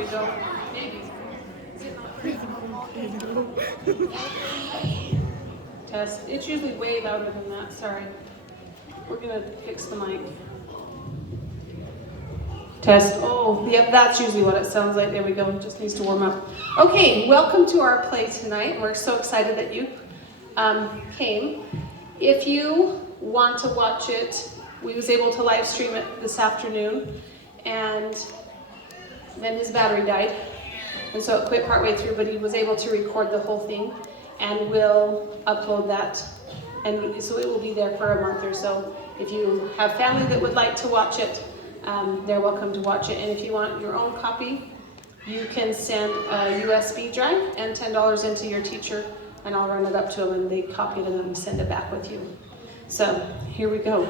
we go. Maybe. Is it not? Test. It's usually way louder than that. Sorry. We're going to fix the mic. Test. Oh, yep, that's usually what it sounds like. There we go. It just needs to warm up. Okay, welcome to our play tonight. We're so excited that you came. If you want to watch it, we was able to live stream it this afternoon, and then his battery died, and so it quit partway through, but he was able to record the whole thing, and we'll upload that, and so it will be there for a month or so. If you have family that would like to watch it, they're welcome to watch it, and if you want your own copy, you can send a USB drive and $10 into your teacher, and I'll run it up to them, and they copy it and then send it back with you. So here we go.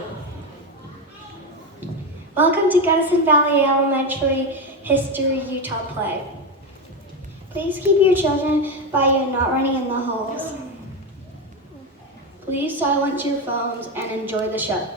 Welcome to Gunnison Valley Elementary History Utah Play. Please keep your children by you and not running in the halls. Please silence your phones and enjoy the show.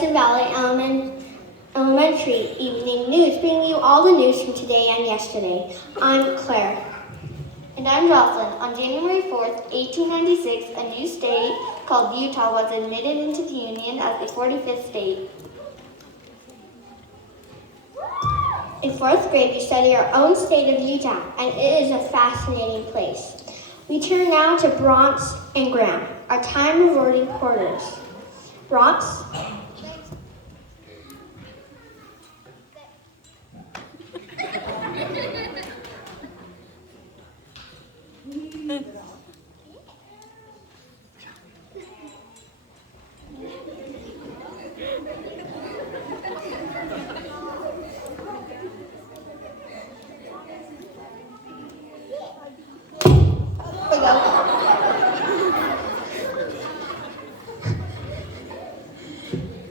Carson Valley Elementary Evening News, bringing you all the news from today and yesterday. I'm Claire. And I'm Jocelyn. On January 4th, 1896, a new state called Utah was admitted into the Union as the 45th state. In 4th grade, we study our own state of Utah, and it is a fascinating place. We turn now to Bronx and Graham, our time reporting reporters. Bronx?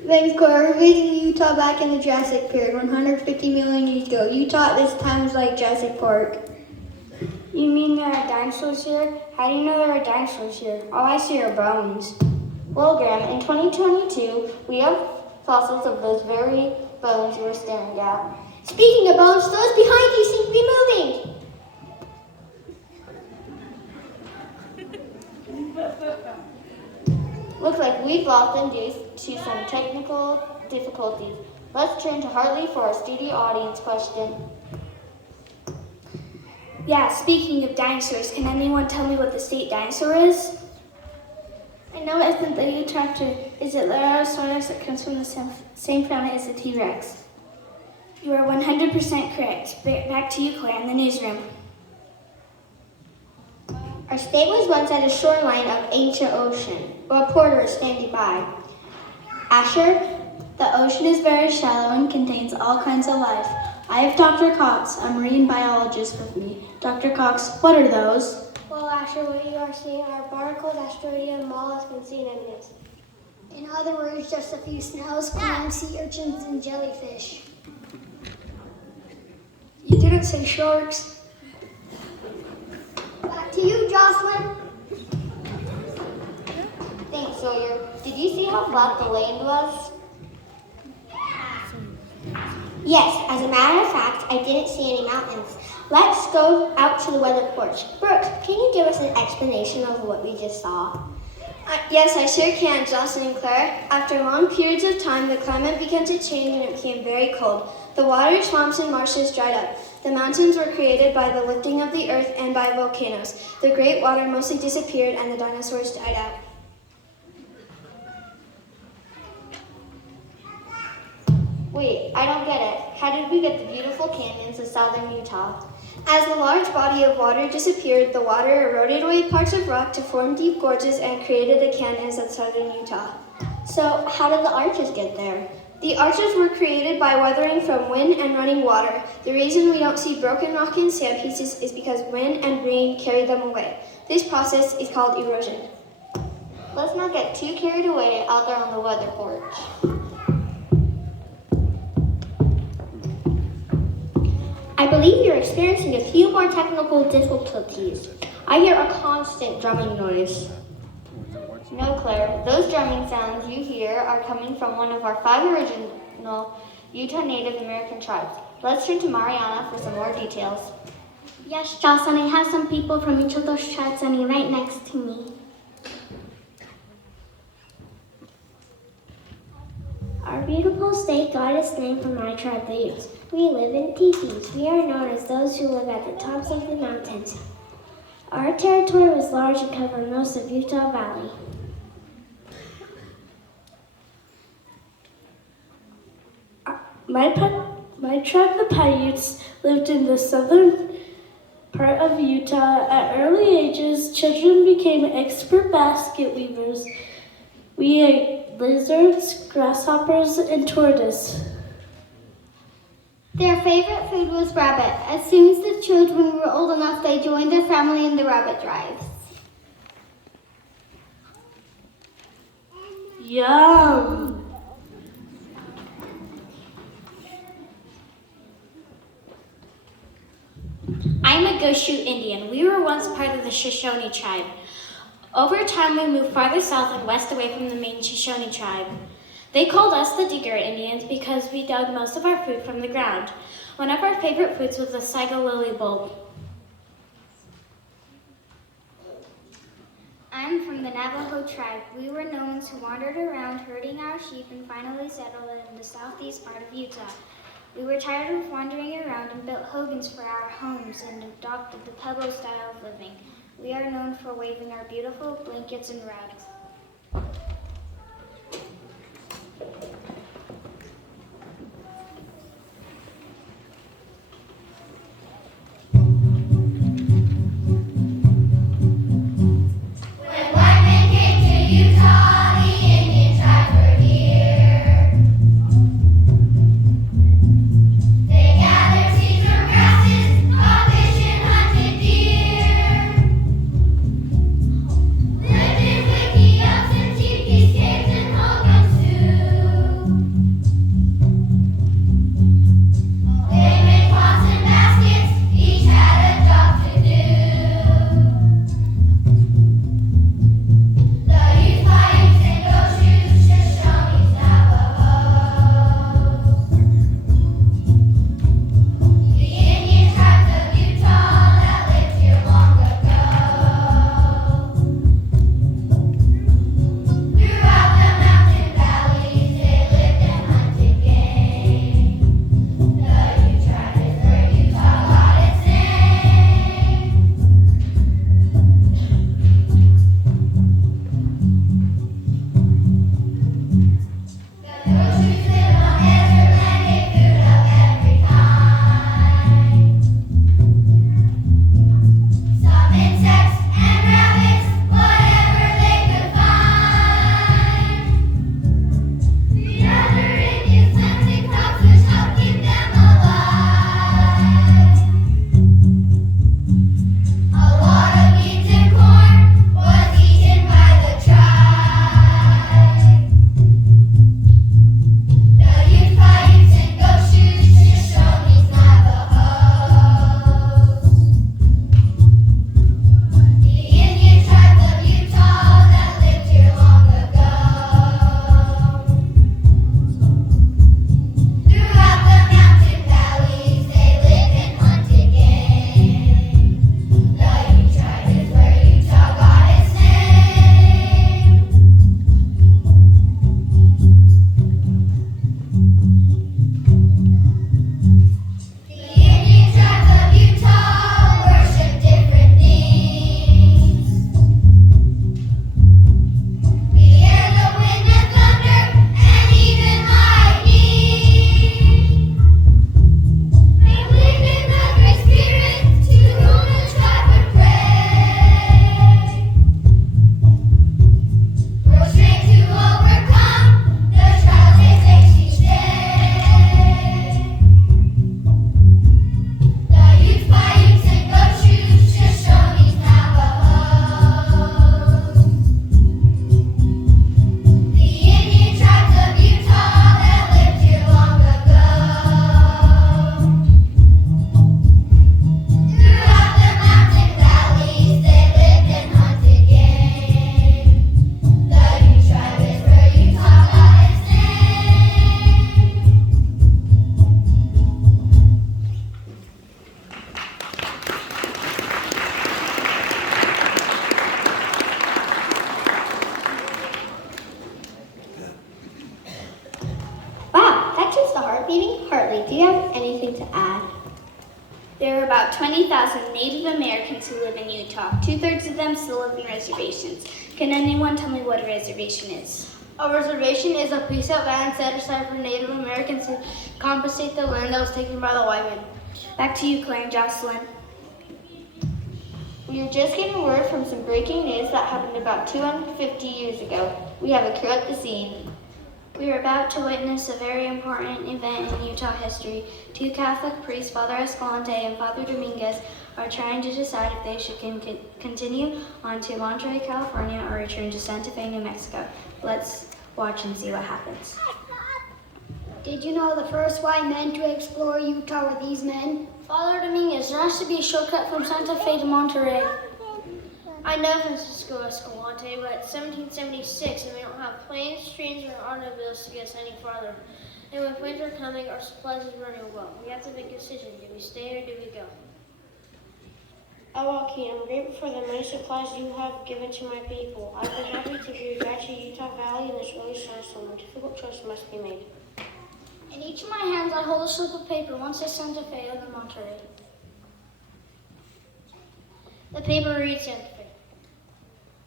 Thanks, Cora. We're visiting Utah back in the Jurassic period, 150 million years ago. Utah at this time was like Jurassic Park. You mean there are dinosaurs here? How do you know there are dinosaurs here? All I see are bones. Well, Graham, in 2022, we have fossils of those very bones you were staring at. Speaking of bones, those behind you seem to be moving. Looks like we've lost them due to some technical difficulties. Let's turn to Hartley for our studio audience question. Yeah, speaking of dinosaurs, can anyone tell me what the state dinosaur is? I know it isn't the Utahraptor. Is it Larasaurus that comes from the same family as the T-Rex? You are 100% correct. Back to you, Claire, in the newsroom. Our state was once at a shoreline of ancient ocean. A reporter is standing by. Asher, the ocean is very shallow and contains all kinds of life. I have Dr. Cox, a marine biologist, with me. Dr. Cox, what are those? Well, Asher, what you are seeing are barnacles, asteroidea, mollusks, and sea anemones. In other words, just a few snails, clams, sea urchins, and jellyfish. You didn't say sharks. Back to you, Jocelyn. Thanks, Sawyer. Did you see how flat the land was? Yes, as a matter of fact, I didn't see any mountains. Let's go out to the weather porch. Brooke, can you give us an explanation of what we just saw? Yes, I sure can, Jocelyn and Claire. After long periods of time, the climate began to change and it became very cold. The water, swamps, and marshes dried up. The mountains were created by the lifting of the earth and by volcanoes. The great water mostly disappeared and the dinosaurs died out. Wait, I don't get it. How did we get the beautiful canyons of southern Utah? As the large body of water disappeared, the water eroded away parts of rock to form deep gorges and created the canyons of southern Utah. So, how did the arches get there? The arches were created by weathering from wind and running water. The reason we don't see broken rock and sand pieces is because wind and rain carry them away. This process is called erosion. Let's not get too carried away out there on the weather porch. I believe you're experiencing a few more technical difficulties. I hear a constant drumming noise. No, Claire. Those drumming sounds you hear are coming from one of our 5 original Utah Native American tribes. Let's turn to Mariana for some more details. Yes, Jocelyn, I have some people from each of those tribes standing right next to me. Our beautiful state got its name from my tribe, the Utes. We live in teepees. We are known as those who live at the tops of the mountains. Our territory was large and covered most of Utah Valley. My tribe, the Paiutes, lived in the southern part of Utah. At early ages, children became expert basket weavers. We ate lizards, grasshoppers, and tortoise. Their favorite food was rabbit. As soon as the children were old enough, they joined their family in the rabbit drives. Yum! I'm a Goshu Indian. We were once part of the Shoshone tribe. Over time, we moved farther south and west away from the main Shoshone tribe. They called us the Digger Indians because we dug most of our food from the ground. One of our favorite foods was the Saiga lily bulb. I'm from the Navajo tribe. We were nomads who wandered around herding our sheep and finally settled in the southeast part of Utah. We were tired of wandering around and built hogans for our homes and adopted the Pueblo style of living. We are known for waving our beautiful blankets and rugs. Hartley, do you have anything to add? There are about 20,000 Native Americans who live in Utah. 2/3 of them still live in reservations. Can anyone tell me what a reservation is? A reservation is a piece of land set aside for Native Americans to compensate the land that was taken by the white men. Back to you, Claire and Jocelyn. We are just getting word from some breaking news that happened about 250 years ago. We have a crew at the scene. We are about to witness a very important event in Utah history. Two Catholic priests, Father Escalante and Father Dominguez, are trying to decide if they should continue on to Monterey, California, or return to Santa Fe, New Mexico. Let's watch and see what happens. Did you know the first white men to explore Utah were these men? Father Dominguez, there has to be a shortcut from Santa Fe to Monterey. I know Francisco Escalante, but it's 1776 and we don't have planes, trains, or automobiles to get us any farther. And with winter coming, our supplies is running low. We have to make a decision. Do we stay or do we go? Oh, Joaquin, I'm grateful for the many supplies you have given to my people. I've been happy to be back to Utah Valley in this early snowstorm. A difficult choice must be made. In each of my hands, I hold a slip of paper. One says Santa Fe and then Monterey. The paper reads Santa Fe.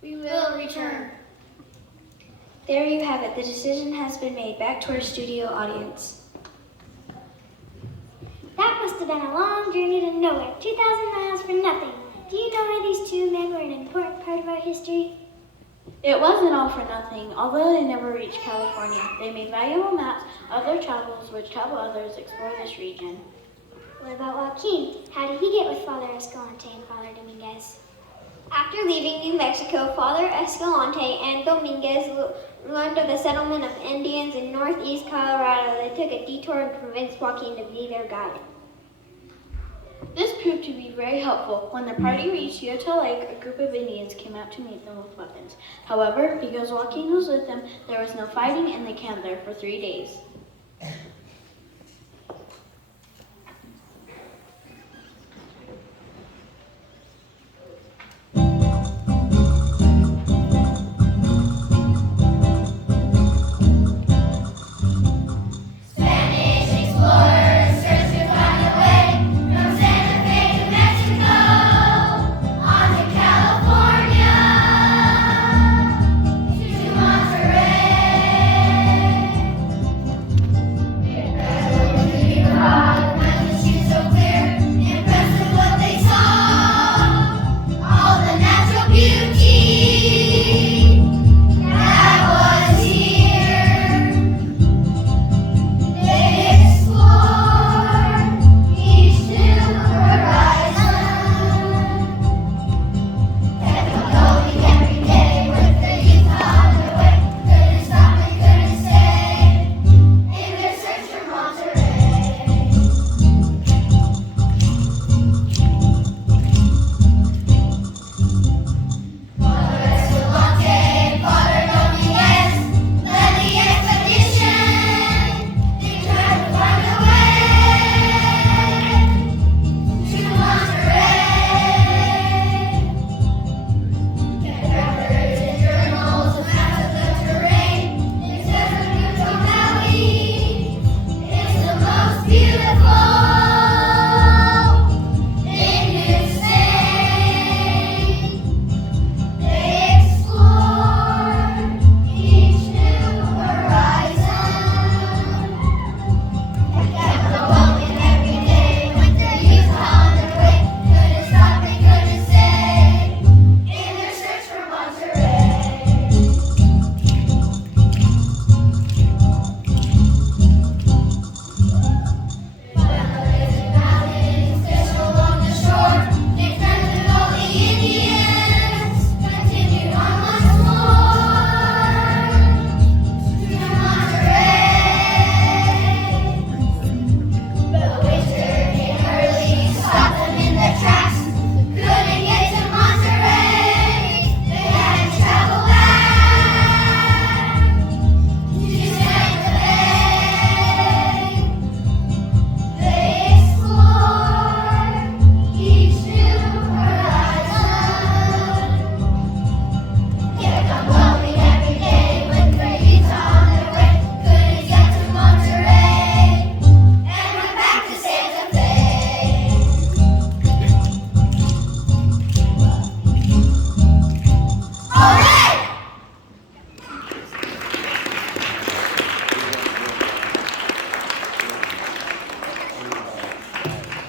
We will return. There you have it. The decision has been made. Back to our studio audience. That must have been a long journey to nowhere, 2,000 miles for nothing. Do you know why these two men were an important part of our history? It wasn't all for nothing. Although they never reached California, they made valuable maps of their travels which help others explore this region. What about Joaquin? How did he get with Father Escalante and Father Dominguez? After leaving New Mexico, Father Escalante and Dominguez learned of the settlement of Indians in northeast Colorado. They took a detour and convinced Joaquin to be their guide. This proved to be very helpful. When the party reached Utah Lake, a group of Indians came out to meet them with weapons. However, because Joaquin was with them, there was no fighting and they camped there for 3 days.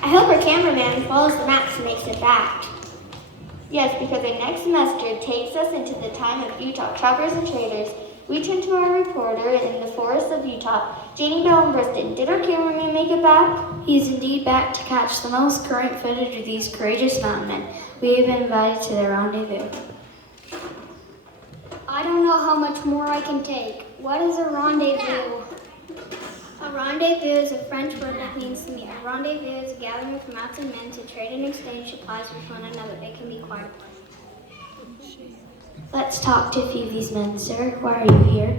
I hope our cameraman follows the maps and makes it back. Yes, because our next semester takes us into the time of Utah trappers and traders. We turn to our reporter in the forests of Utah, Janie Bell and Briston. Did our cameraman make it back? He is indeed back to catch the most current footage of these courageous mountain men. We have been invited to their rendezvous. I don't know how much more I can take. What is a rendezvous? A rendezvous is a French word that means to meet. A rendezvous is a gathering of mountain men to trade and exchange supplies with one another. It can be quite a place. Let's talk to a few of these men, sir. Why are you here?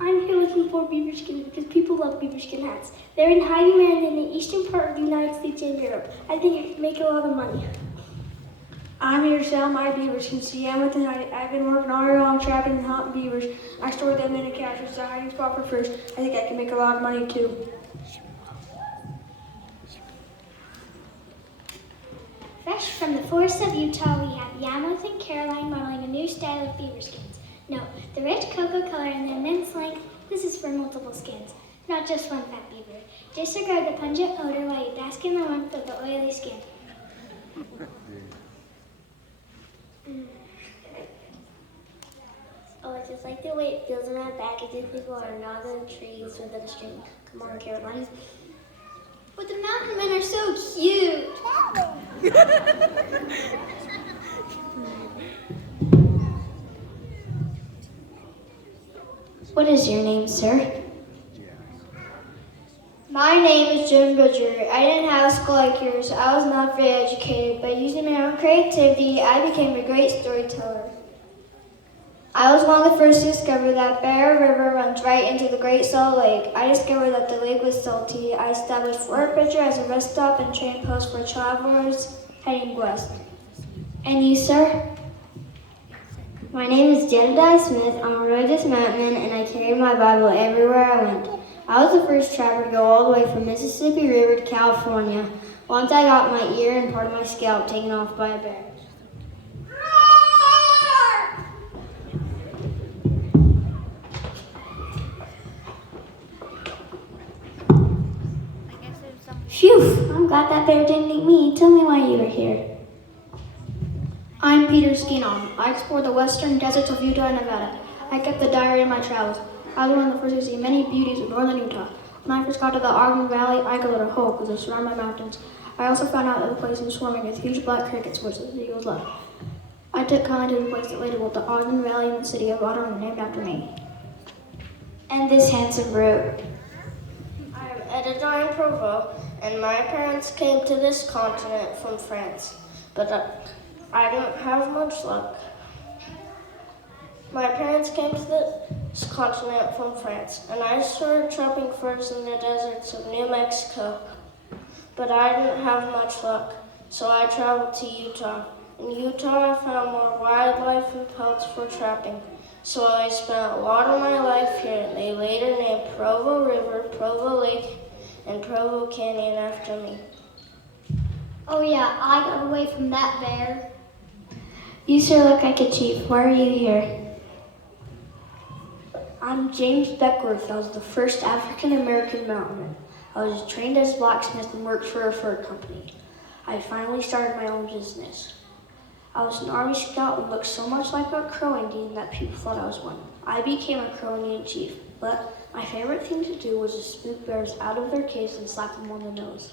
I'm here looking for beaver skins because people love beaver skin hats. They're in high demand in the eastern part of the United States and Europe. I think I could make a lot of money. I'm here to sell my beaver skins. See, I'm with the United. I've been working all year long trapping and hunting beavers. I store them in a cache, which is a hiding spot for fish. I think I can make a lot of money too. Fresh from the forests of Utah, we have Yamath and Caroline modeling a new style of beaver skins. Note, the rich cocoa color and the immense length, this is for multiple skins, not just one fat beaver. Disregard the pungent odor while you bask in the warmth of the oily skin. Oh, I just like the way it feels in my back as if people are not on trees within a stream. Come on, Caroline. But the mountain men are so cute. What is your name, sir? My name is Jim Butcher. I didn't have a school like yours. I was not very educated, but using my own creativity, I became a great storyteller. I was one of the first to discover that Bear River runs right into the Great Salt Lake. I discovered that the lake was salty. I established Fort Bridger as a rest stop and train post for travelers heading west. And you, sir? My name is Jedediah Smith. I'm a religious mountain man, and I carry my Bible everywhere I went. I was the first trapper to go all the way from Mississippi River to California. Once I got my ear and part of my scalp taken off by a bear. Phew! I'm glad that bear didn't eat me. Tell me why you were here. I'm Peter Skinon. I explored the western deserts of Utah and Nevada. I kept the diary of my travels. I was one of the first to see many beauties of northern Utah. When I first got to the Ogden Valley, I got a little hope because it was surrounded by mountains. I also found out that the place was swarming with huge black crickets, which the eagles love. I took Colin to the place that later built the Ogden Valley in the city of Ottawa, named after me. And this handsome brute. I'm Edidine Provo, and my parents came to this continent from France, but I didn't have much luck. My parents came to this continent from France, and I started trapping furs in the deserts of New Mexico, but I didn't have much luck, so I traveled to Utah. In Utah, I found more wildlife and pelts for trapping, so I spent a lot of my life here, and they later named Provo River, Provo Lake, and Provo Canyon after me. Oh yeah, I got away from that bear. You sir look like a chief. Why are you here? I'm James Beckworth. I was the first African-American mountainman. I was trained as a blacksmith and worked for a fur company. I finally started my own business. I was an Army Scout and looked so much like a Crow Indian that people thought I was one. I became a Crow Indian chief, but my favorite thing to do was to spook bears out of their caves and slap them on the nose.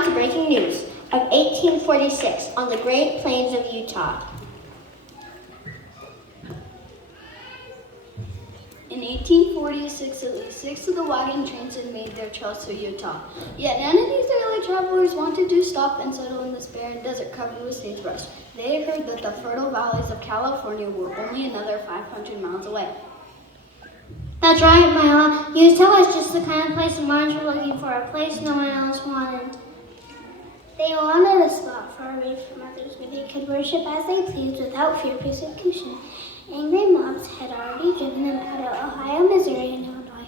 on to breaking news of 1846 on the Great Plains of Utah. In 1846, at least 6 of the wagon trains had made their trails to Utah. Yet none of these early travelers wanted to stop and settle in this barren desert covered with sagebrush. They heard that the fertile valleys of California were only another 500 miles away. That's right, Myla. Utah is just the kind of place the Martians were looking for, a place no one else wanted. They wanted a spot far away from others where they could worship as they pleased without fear of persecution. Angry mobs had already driven them out of Ohio, Missouri, and Illinois.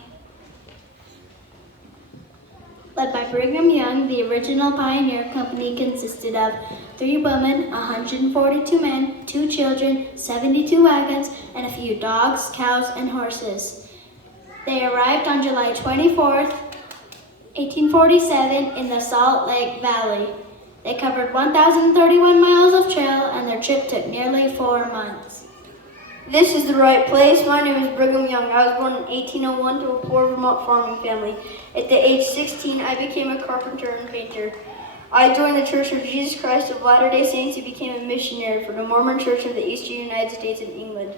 Led by Brigham Young, the original pioneer company consisted of 3 women, 142 men, 2 children, 72 wagons, and a few dogs, cows, and horses. They arrived on July 24th, 1847 in the Salt Lake Valley. They covered 1,031 miles of trail, and their trip took nearly 4 months. This is the right place. My name is Brigham Young. I was born in 1801 to a poor Vermont farming family. At the age 16, I became a carpenter and painter. I joined the Church of Jesus Christ of Latter-day Saints and became a missionary for the Mormon Church of the Eastern United States and England.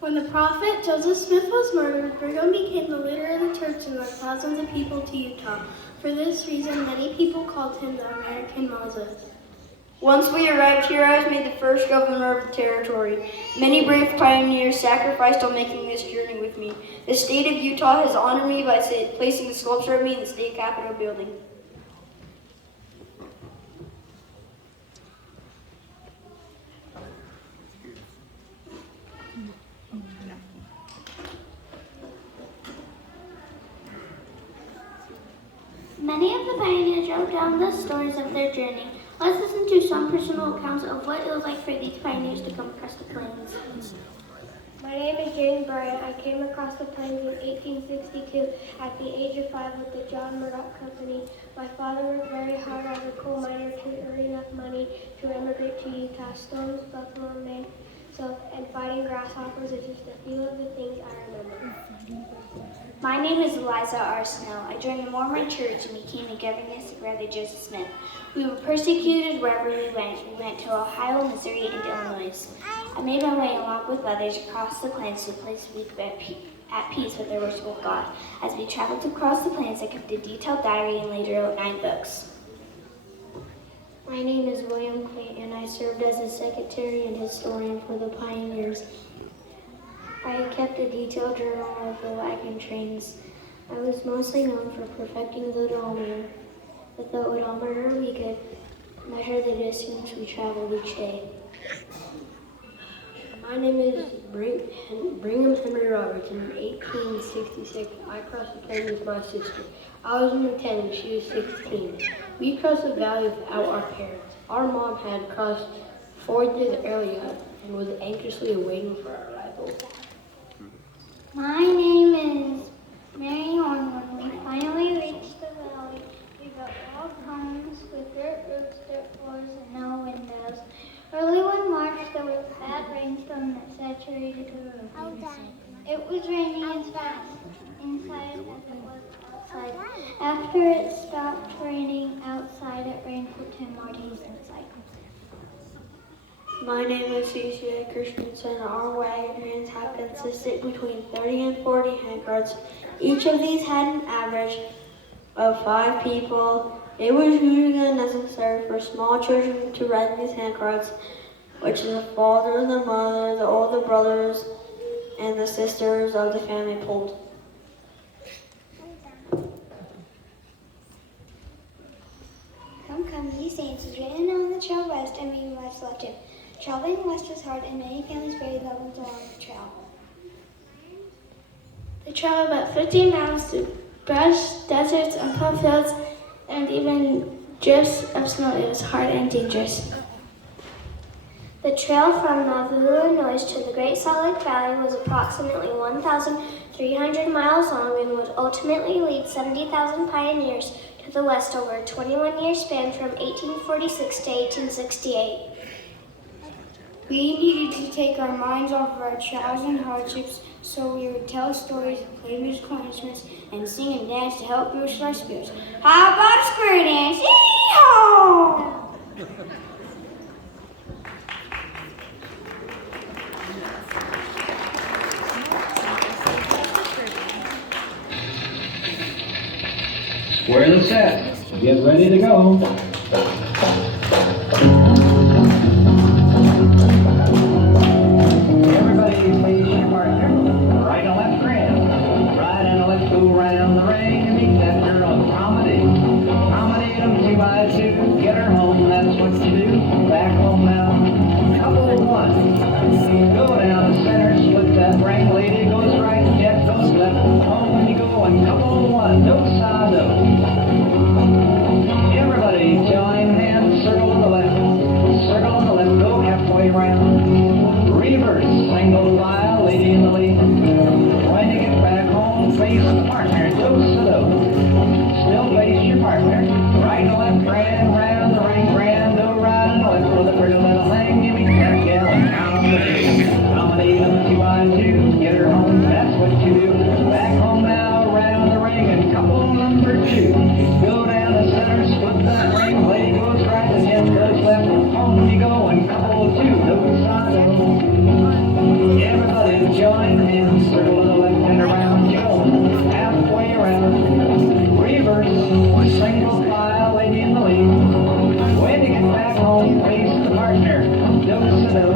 When the prophet Joseph Smith was murdered, Brigham became the leader of the church and led thousands of people to Utah. For this reason, many people called him the American Moses. Once we arrived here, I was made the first governor of the territory. Many brave pioneers sacrificed on making this journey with me. The state of Utah has honored me by placing a sculpture of me in the state capitol building. Many of the pioneers wrote down the stories of their journey. Let's listen to some personal accounts of what it was like for these pioneers to come across the plains. My name is James Bryant. I came across the plains in 1862 at the age of 5 with the John Murdoch Company. My father worked very hard as a coal miner to earn enough money to immigrate to Utah. Storms, buffalo, and and fighting grasshoppers are just a few of the things I remember. My name is Eliza R. Snow. I joined the Mormon Church and became a governess of Rabbi Joseph Smith. We were persecuted wherever we went. We went to Ohio, Missouri, and Illinois. I made my way along with others across the plains to a place we could be at peace with our worship of God. As we traveled across the plains, I kept a detailed diary and later wrote 9 books. My name is William Quaint, and I served as a secretary and historian for the pioneers. I kept a detailed journal of the wagon trains. I was mostly known for perfecting the odometer. With the odometer, we could measure the distance we traveled each day. My name is Brigham Henry Roberts. In 1866, I crossed the plains with my sister. I was only 10 and she was 16. We crossed the valley without our parents. Our mom had crossed 4 days earlier and was anxiously awaiting for our arrival. My name is Mary Horn. When we finally reached the valley, we got log homes with dirt roofs, dirt floors, and no windows. Early one March, there was a bad rainstorm that saturated the roof. It was raining as fast inside as it was outside. After it stopped raining outside, it rained for 10 more days inside. My name is C.C.A. Christensen. Our wagon trains have consisted between 30 and 40 handcarts. Each of these had an average of 5 people. It was usually necessary for small children to ride these handcarts, which the father, the mother, the older brothers, and the sisters of the family pulled. Come, ye saints, is written on the trail west, and many lives left him. Traveling west was hard, and many families buried loved ones along the trail. They traveled about 15 miles through brush, deserts, and plum fields, and even drifts of snow. It was hard and dangerous. The trail from Nauvoo, Illinois to the Great Salt Lake Valley was approximately 1,300 miles long and would ultimately lead 70,000 pioneers to the west over a 21-year span from 1846 to 1868. We needed to take our minds off of our trials and hardships So we would tell stories and play musical instruments and sing and dance to help boost our spirits. How about a square dance? Yee-haw! Square the set. Get ready to go. Everybody face your partner. Right and left grand. Right and left go round the ring and meet that girl. Promenade. Promenade them 2 by 2. Get her home, that's what you do. Back home now. Couple one. Go down the center, split that ring. Lady goes right, jet goes left. Home you go and couple one. No side Everybody join hands, circle to the left. Circle on the left, go halfway around. Reverse, single file, lady in the lead. When you get back home, face the partner, do-sa-do. Still face your partner. Right and left, grand, round the ring, grand, do right and left with a pretty little thing. You meet that gal and promenade them 2 by 2. Get her home, that's what you do. Back home now, round the ring, and couple number 2. Go down the center, split that ring, lady goes right, and jet goes left. Home you go, and couple 2, no side Everybody join hands, circle to the left and around, go halfway around. Reverse, single file, lady in the lead. When you get back home, face the partner, do-sa-do.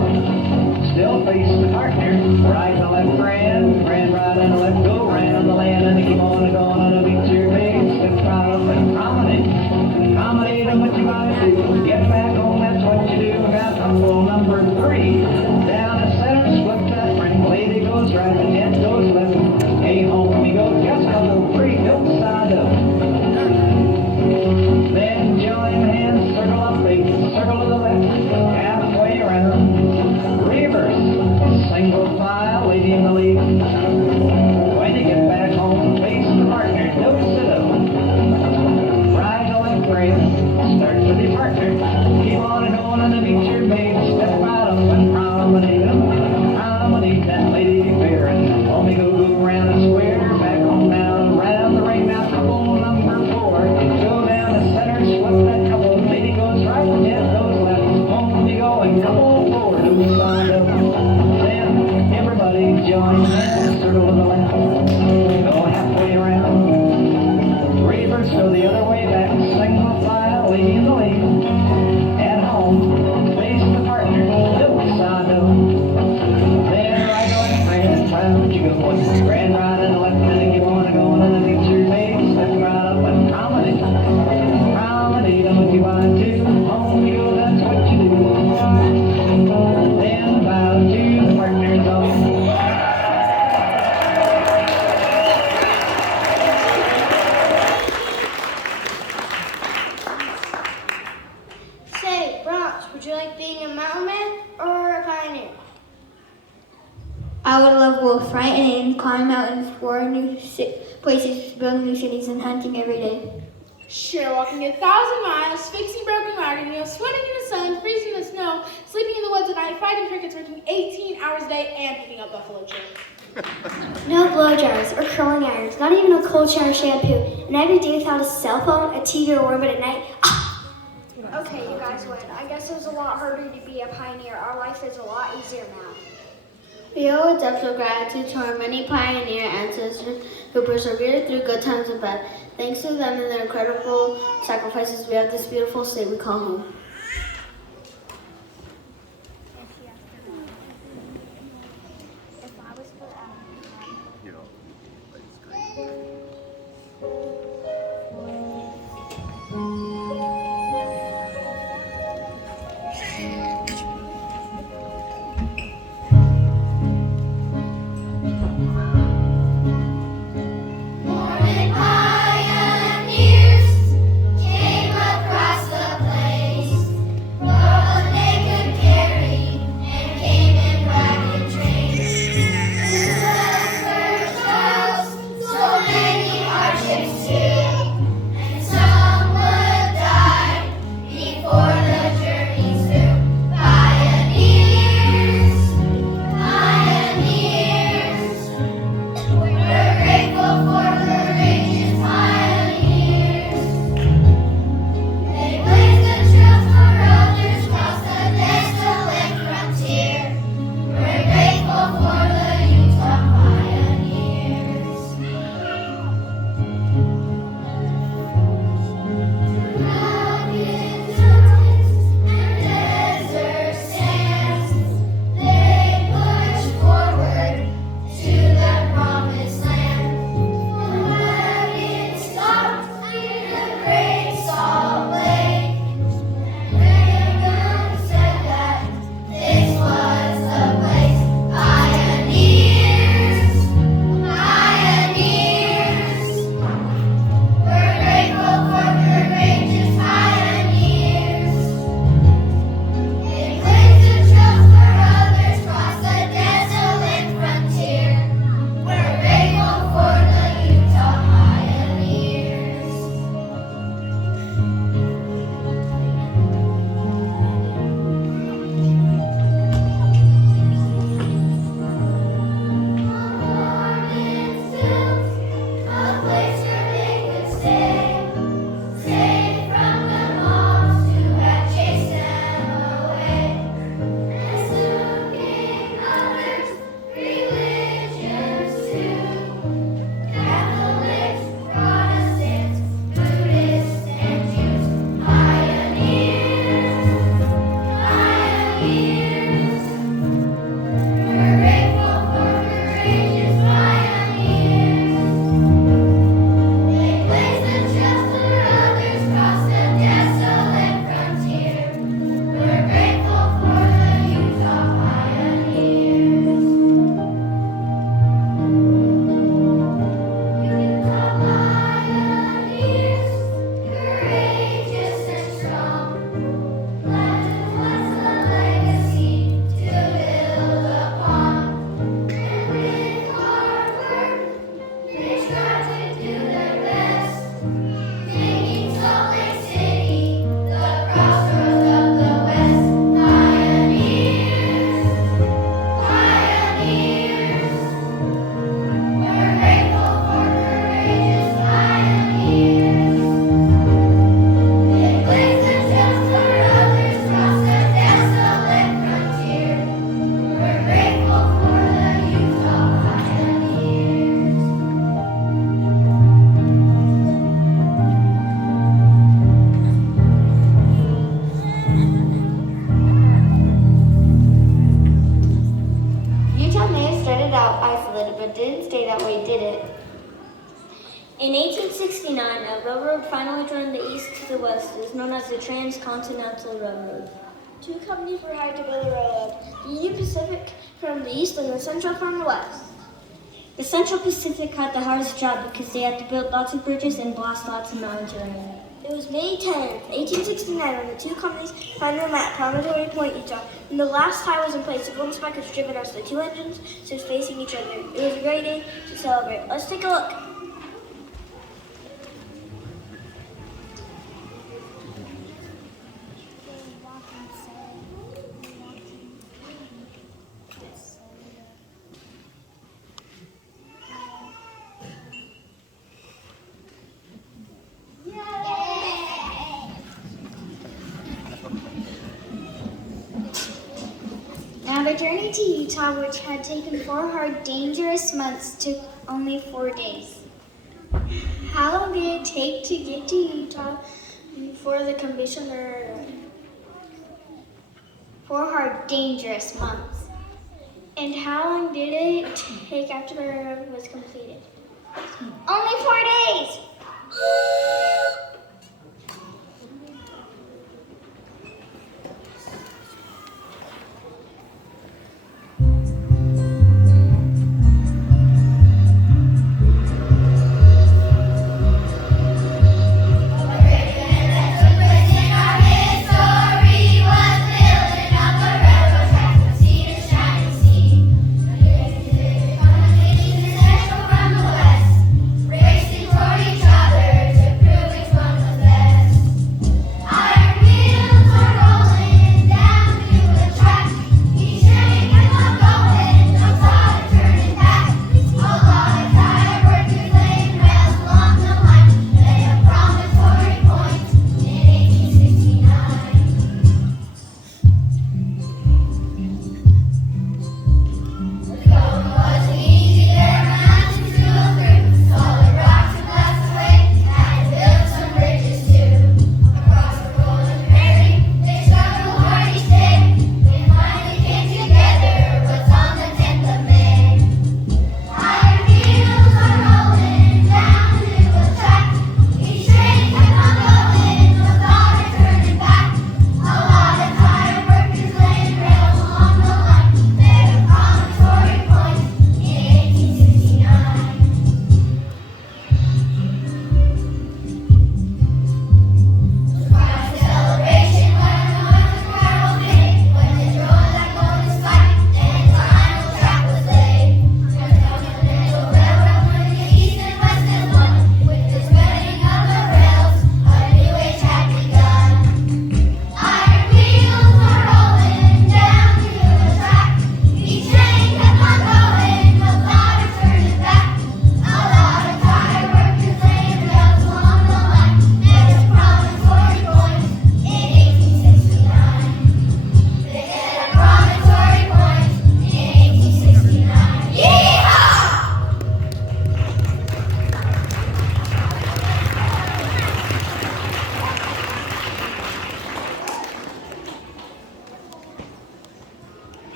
Still face the partner, right and left, grand, grand right and left, go round the land, and keep on going on a beat your face, step right up and promenade. Promenade them what you gotta do. Get back home, that's what you do. Got couple number 3. Down the center, split that ring. Lady goes right, and jet goes left. Hey, home we go, just couple 3, no side up. Then join hands, circle up, circle to the left, halfway around. Reverse, single file, lady in the lead. When you get back home, face the partner, do-sa-do. Right to left, grand, start with your partner. Keep on going on the beat your babe. Step right up and promenade them. Promenade that lady fair. And home you go around the square. Back home now, round the ring now, couple number 4. Go down the center, split that couple. Lady goes right, jet goes left. Home you go and couple 4. Do side up. Then everybody join hands, circle to the left. Go halfway around. Reverse, go the other way back. Single file, lady in the lead. At home, face the partner, do side up. Then right on grand, round you go. Grand right and left, and if you wanna go on the beat your face, step right up and promenade. Promenade them if you want to. Home you go, that's what you do. Then bow to the partner's home. Say, Bronx, would you like being a mountain man or a pioneer? I would love both, frightening, climb mountains, exploring new places, building new cities, and hunting every day. Sure, walking 1,000 miles, fixing broken wagon wheels, sweating in the sun, freezing in the snow, sleeping in the woods at night, fighting crickets, working 18 hours a day, and picking up buffalo chicken. No blow dryers or curling irons, not even a cold shower shampoo, and every day without a cell phone, a TV, or worm at night. Okay, you guys win. I guess it was a lot harder to be a pioneer. Our life is a lot easier now. We owe a debt of gratitude to our many pioneer ancestors who persevered through good times and bad. Thanks to them and their incredible sacrifices, we have this beautiful state we call home. Morning pioneers came across the place. In 1869, a railroad finally joined the east to the west. It is known as the Transcontinental Railroad. Two companies were hired to build the railroad, the Union Pacific from the east and the Central from the west. The Central Pacific had the hardest job because they had to build lots of bridges and blast lots of mountain terrain. It was May 10th, 1869, when the two companies finally met at Promontory Point, Utah. When the last tie was in place, the golden spike was driven as the two engines stood facing each other. It was a great day to celebrate. Let's take a look. Now the journey to Utah, which had taken 4 hard, dangerous months, took only 4 days. How long did it take to get to Utah before the completion of the railroad? 4 hard, dangerous months. And how long did it take after the railroad was completed? Only 4 days! Racing toward each other to prove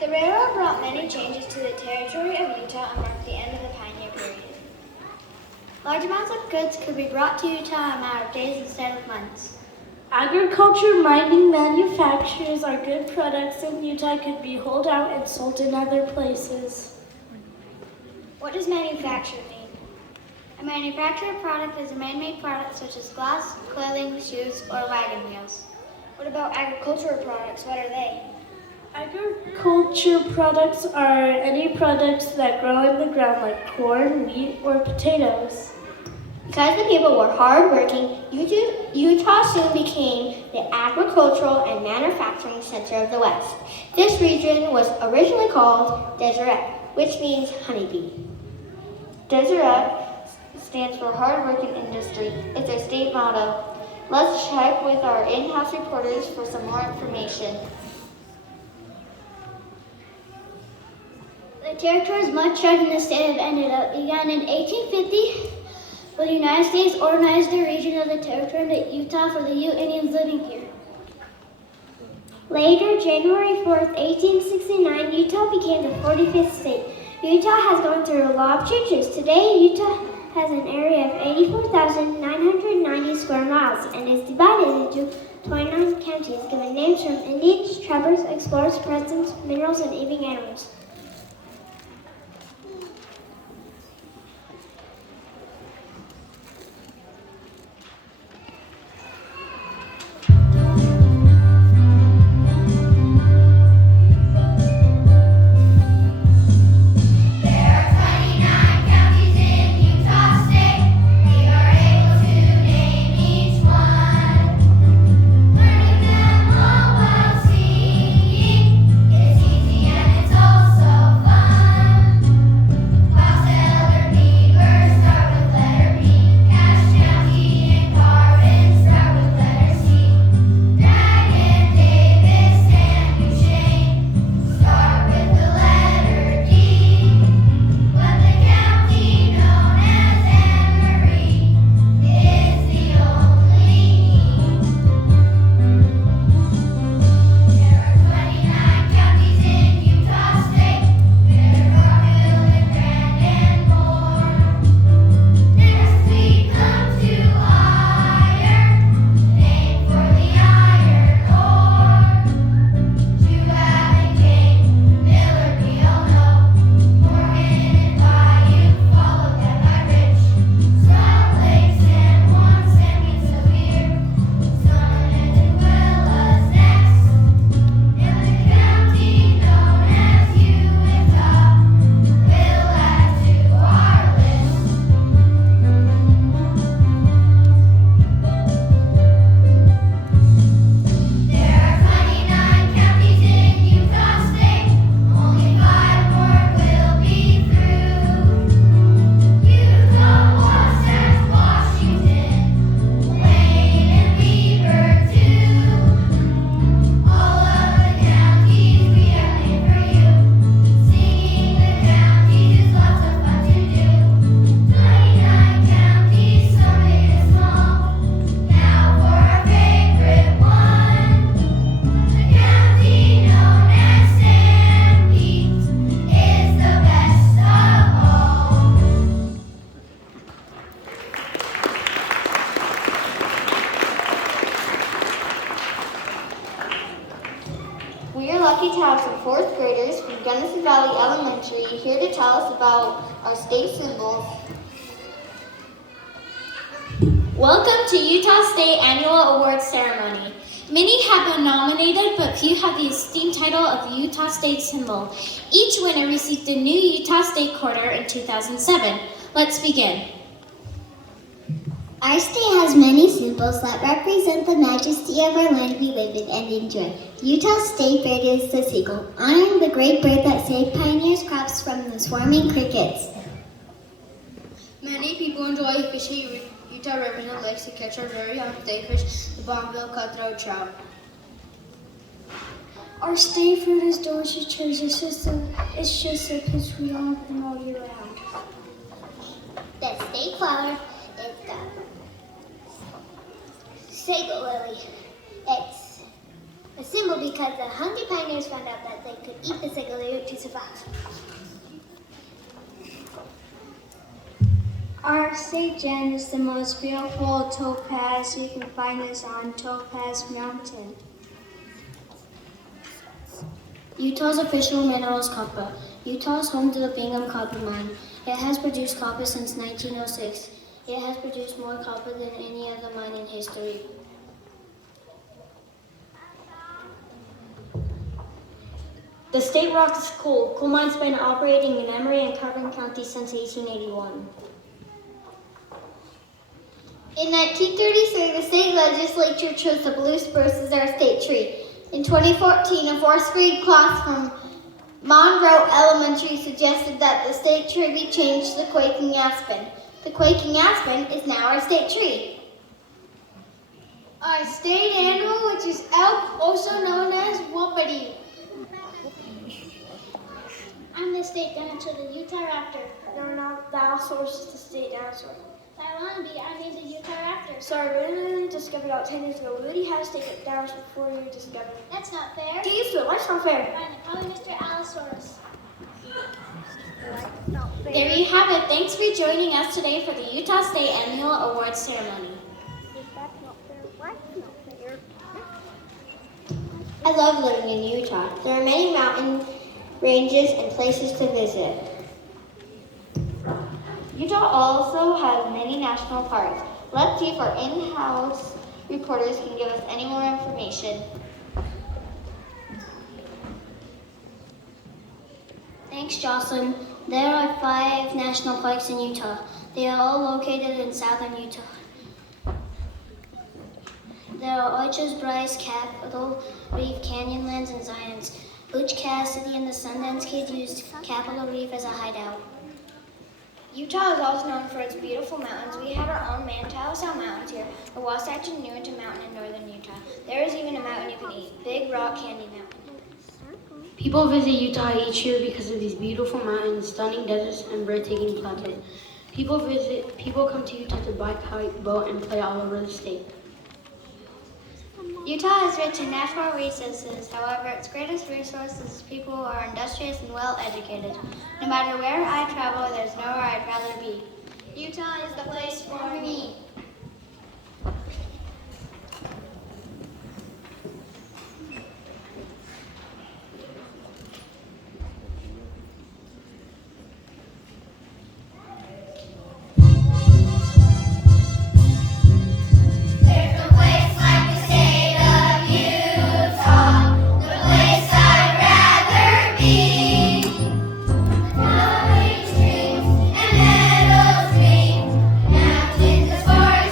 The railroad brought many changes to the territory of Utah and marked the end of the pioneer period. Large amounts of goods could be brought to Utah in a matter of days instead of months. Agriculture, mining, manufactures are good products in Utah could be hauled out and sold in other places. What does manufacture mean? A manufactured product is a man-made product such as glass, clothing, shoes, or wagon wheels. What about agricultural products? What are they? Agriculture products are any products that grow in the ground like corn, wheat, or potatoes. Because the people were hardworking, Utah soon became the agricultural and manufacturing center of the West. This region was originally called Deseret, which means honeybee. Deseret stands for hardworking industry. It's their state motto. Let's check with our in-house reporters for some more information. The territories much larger than the state have ended up began in 1850. The United States organized the region of the territory into Utah for the Ute Indians living here. Later, January 4th, 1869, Utah became the 45th state. Utah has gone through a lot of changes. Today, Utah has an area of 84,990 square miles and is divided into 29 counties, given names from Indians, trappers, explorers, presidents, minerals, and even animals. We are lucky to have some fourth graders from Gunnison Valley Elementary here to tell us about our state symbols. Welcome to Utah State Annual Awards Ceremony. Many have been nominated, but few have the esteemed title of Utah State Symbol. Each winner received a new Utah State Quarter in 2007. Let's begin. Our state has many symbols that represent the majesty of our land we live in and enjoy. Utah's state bird is the seagull, honoring the great bird that saved pioneers' crops from the swarming crickets. Many people enjoy fishing Utah rivers and lakes to catch our very own state fish, the Bonneville cutthroat trout. Our state fruit is delicious cherries. It's just a piece we all them all year round. The state flower is the sago lily. It's a symbol because the hungry pioneers found out that they could eat the sago piece of that. Our state gem is the most beautiful topaz. You can find this on Topaz Mountain. Utah's official mineral is copper. Utah is home to the Bingham Copper Mine. It has produced copper since 1906. It has produced more copper than any other mine in history. The state rocks coal. Coal mines have been operating in Emory and Carbon County since 1881. In 1933, the state legislature chose the blue spruce as our state tree. In 2014, a fourth grade class from Monroe Elementary suggested that the state tree be changed to the quaking aspen. The quaking aspen is now our state tree. Our state animal, which is elk, also known as wapiti. I'm the state dinosaur, the Utah raptor. No, the Allosaurus is the state dinosaur. I want to be. I named the Utah raptor. Sorry, we didn't discover about 10 years ago. We already had a state dinosaur before you were discovered. That's not fair. Get used to it. Life's not fair. Fine, probably Mr. Allosaurus. There you have it. Thanks for joining us today for the Utah State Annual Awards Ceremony. I love living in Utah. There are many mountain ranges and places to visit. Utah also has many national parks. Let's see if our in-house reporters can give us any more information. Thanks, Jocelyn. There are 5 national parks in Utah. They are all located in southern Utah. There are Arches, Bryce, Capitol, Reef, Canyonlands, and Zions. Butch Cassidy and the Sundance Kid used Capitol Reef as a hideout. Utah is also known for its beautiful mountains. We have our own Mantasal Mountains here, the Wasatch and Newington Mountain in northern Utah. There is even a mountain you can eat, Big Rock Candy Mountain. People visit Utah each year because of these beautiful mountains, stunning deserts, and breathtaking plateaus. People come to Utah to bike, hike, boat, and play all over the state. Utah is rich in natural resources. However, its greatest resource is people who are industrious and well educated. No matter where I travel, there's nowhere I'd rather be. Utah is the place for me. Mountains as far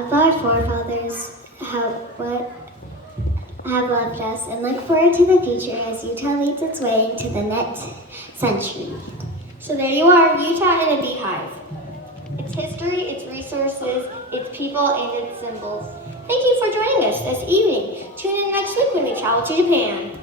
of our forefathers have left us and look forward to the future as Utah leads its way into the next century. So there you are, Utah in a beehive. Its history, its resources, its people, and its symbols. Thank you for joining us this evening. Tune in next week when we travel to Japan.